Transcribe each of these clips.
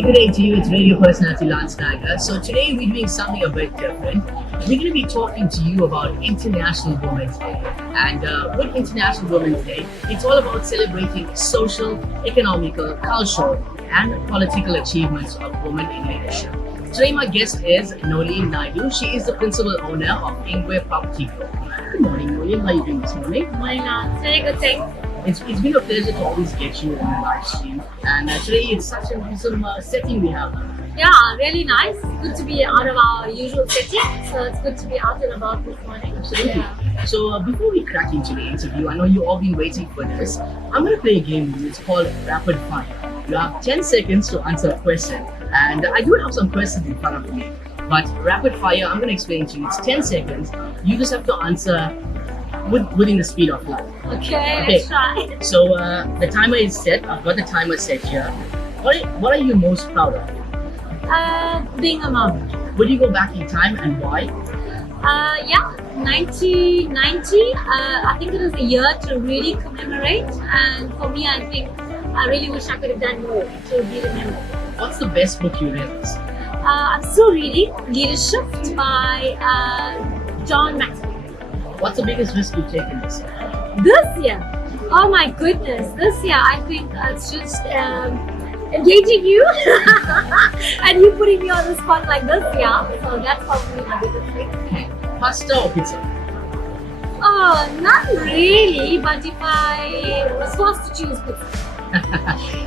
Good day to you. It's Radio Personality Lance Naga. So today we're doing something a bit different. We're going to be talking to you about International Women's Day. And with International Women's Day, it's all about celebrating social, economical, cultural, and political achievements of women in leadership. Today my guest is Naidoo. She is the principal owner of Ingwe Property Group. Good morning, Nolene. How are you doing this morning? Morning, Lance. Very good, thanks. It's been a pleasure to always get you on the live stream, and today it's such an awesome setting we have. Yeah, really nice. Good to be out of our usual setting, so it's good to be out and about this morning. Absolutely. Yeah. So before we crack into the interview, I know you've all been waiting for this. I'm going to play a game with you. It's called Rapid Fire. You have 10 seconds to answer a question, and I do have some questions in front of me. But Rapid Fire, I'm going to explain to you. It's 10 seconds. You just have to answer within the speed of light. Okay, let's try. So the timer is set. I've got the timer set here. What are you most proud of? Being a mom. Would you go back in time and why? Yeah, 1990. I think it was a year to really commemorate, and for me, I think I really wish I could have done more to be remembered. What's the best book you read? I'm still reading Leadership by John Maxwell. What's the biggest risk you've taken this year? This year? Oh my goodness, this year I think it's just engaging you and you putting me on the spot like this, yeah. So that's probably my biggest thing. Pasta or pizza? Oh, not really, but if I was forced to choose pizza.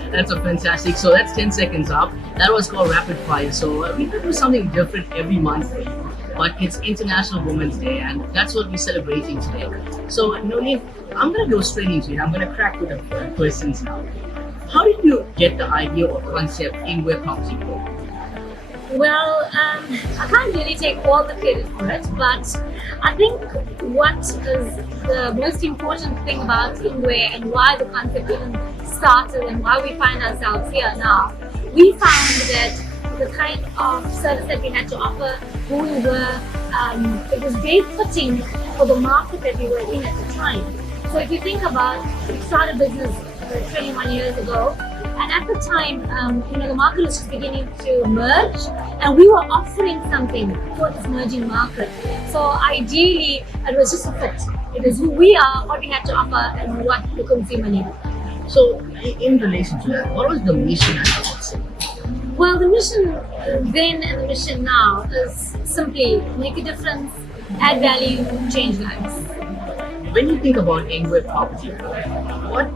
That's a fantastic. So that's 10 seconds up. That was called Rapid Fire. So we could do something different every month for you. But it's International Women's Day, and that's what we're celebrating today. So, Nolene, I'm going to go straight into it. I'm going to crack with the questions now. How did you get the idea or concept Ingwe Property Group? Well, I can't really take all the credit for it, but I think what is the most important thing about Ingwe and why the concept even started and why we find ourselves here now, we found that the kind of service that we had to offer, who we were, it was very fitting for the market that we were in at the time. So if you think about, we started business 21 years ago, and at the time, the market was just beginning to merge, and we were offering something for this merging market. So ideally, it was just a fit. It was who we are, what we had to offer, and what the consumer needed. So in relation to that, what was the mission and the concept? Well, the mission then and the mission now is simply make a difference, add value, change lives. When you think about Ingwe Property, what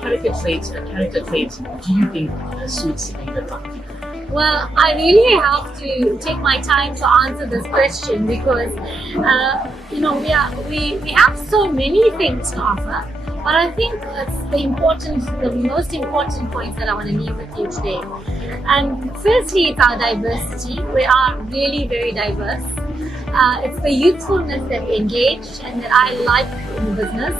character traits do you think suits Ingwe Property? Well, I really have to take my time to answer this question because we have so many things to offer. But I think it's the most important points that I want to leave with you today. And firstly, it's our diversity. We are really very diverse. It's the youthfulness that we engage and that I like in the business.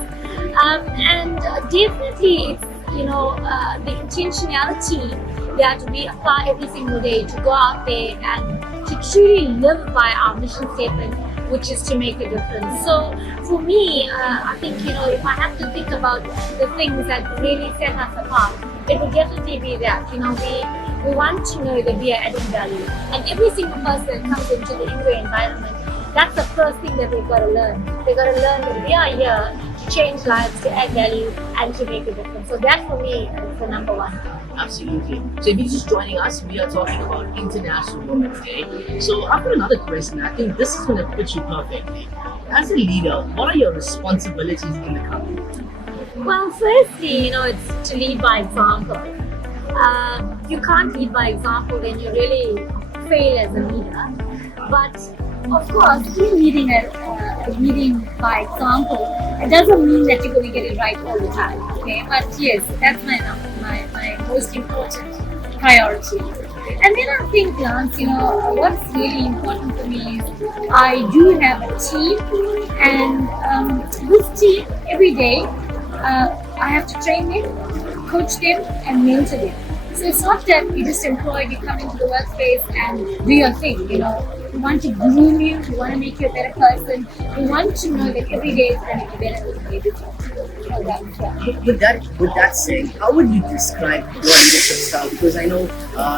And definitely it's, the intentionality that we apply every single day to go out there and to truly live by our mission statement, which is to make a difference. So for me, I think, if I have to think about the things that really set us apart, it would definitely be that, we want to know that we are adding value. And every single person that comes into the Ingwe environment, that's the first thing that we've got to learn. They've got to learn that we are here to change lives, to add value, and to make a difference. So that for me is the number one. Absolutely. So if you're just joining us, we are talking about International Women's Day. So I've got another question. I think this is going to fit you perfectly. As a leader, what are your responsibilities in the company? Well, firstly, it's to lead by example. You can't lead by example, then you really fail as a leader. But of course, if you're leading by example, it doesn't mean that you're going to get it right all the time. Okay, but yes, that's my most important priority. And then I think, Lance, what's really important for me is I do have a team, and this team every day I have to train them, coach them, and mentor them. So it's not that you just employed, you come into the workspace and do your thing, you know. We want to groom you, we want to make you a better person, we want to know that every day is going to be better than the day before. So that's right. With that said, how would you describe your leadership style? Because I know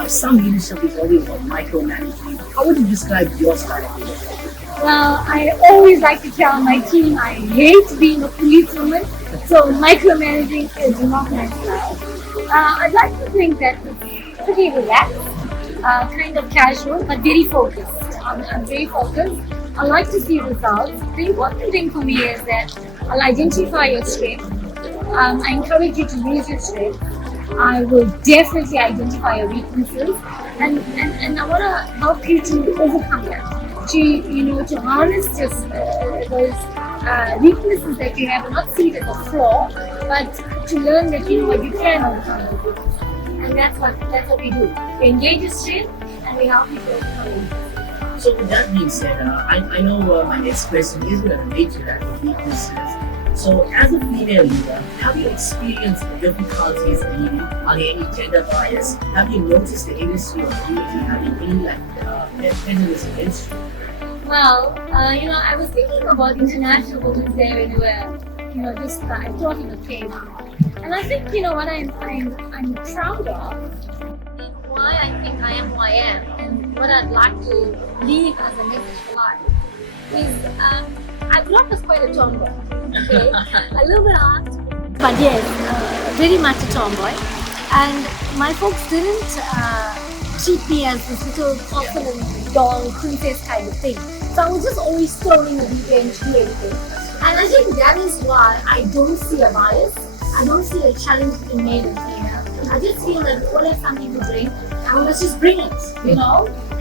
some leadership is always about micromanaging. How would you describe your style of leadership? Well, I always like to tell my team I hate being a policewoman, so micromanaging is not my style. I'd like to think that it's pretty relaxed, kind of casual, but very focused. I'm very focused. I like to see results. The important thing for me is that I'll identify your strength. I encourage you to use your strength. I will definitely identify your weaknesses, and I want to help you to overcome that. To harness just those weaknesses that you have, and not see it as a flaw, but to learn that you can overcome those weaknesses. And that's what we do. We engage your strength and we help you to overcome it. So with that being said, I know my next question is going to relate to that with weaknesses. So as a female leader, have you experienced difficulties leading? Are there any gender bias? Have you noticed the industry or community having any prejudice against you? Well, I was thinking about International Women's Day when we were, I thought it came out. And I think, what I'm proud of, why I think I am who I am, and what I'd like to leave as a message for life, is I grew up as quite a tomboy, okay? A little bit hard, but yes, very much a tomboy. And my folks didn't treat me as this little porcelain doll, princess kind of thing. So I was just always thrown in the deep end to do everything. And I think that is why I don't see a bias. I don't see a challenge in male and female. I just feel that we all have something to bring, and let's just bring it,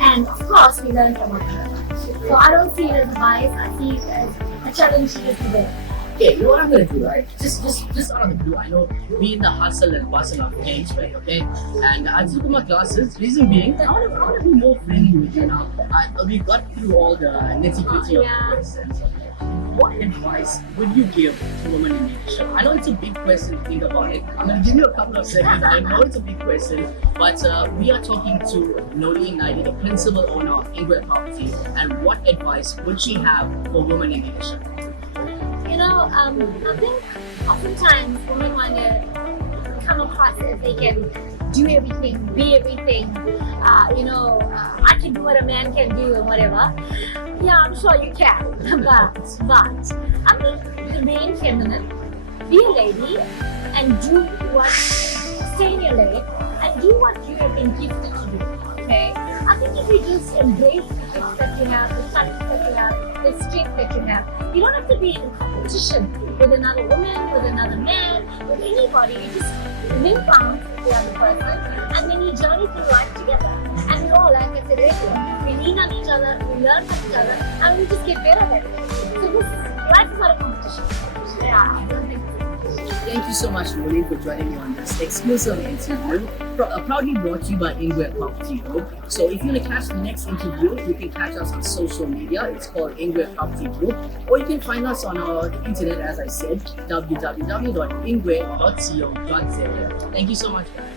And of course, we learn from one another. So I don't see it as a bias. I see it as a challenge to get together. Okay, you know what I'm gonna do, right? Just out of the blue, I know we in the hustle and bustle of things, right? Okay, and I just look at my glasses. Reason being, I wanna be more friendly with you now. We got through all the nitty-gritty of the questions. What advice would you give to women in leadership? I know it's a big question to think about it. I'm gonna give you a couple of seconds. I know it's a big question, but we are talking to Naidoo, the principal owner of Ingwe Property, and what advice would she have for women in leadership? I think oftentimes women want to come across as they can do everything, be everything. I can do what a man can do and whatever. Yeah, I'm sure you can, but I mean, remain feminine, be a lady, and stay in your lane, and do what you have been gifted to do. Okay, I think if you just embrace the gifts that you have, the talents that you have, the strength that you have, you don't have to be in competition with another woman, with another man, with anybody. You just link arms with the other person, and then you journey through life together. And we all, like I said earlier, we lean on each other, we learn from each other, and we just get better at it. So life is not a competition. Yeah, I don't think so. Thank you so much, Rolene, for joining me on this exclusive interview, proudly brought to you by Ingwe Property Group. So if you want to catch the next interview, you can catch us on social media. It's called Ingwe Property Group, or you can find us on our internet, as I said, www.ingwe.co.za. Thank you so much, guys.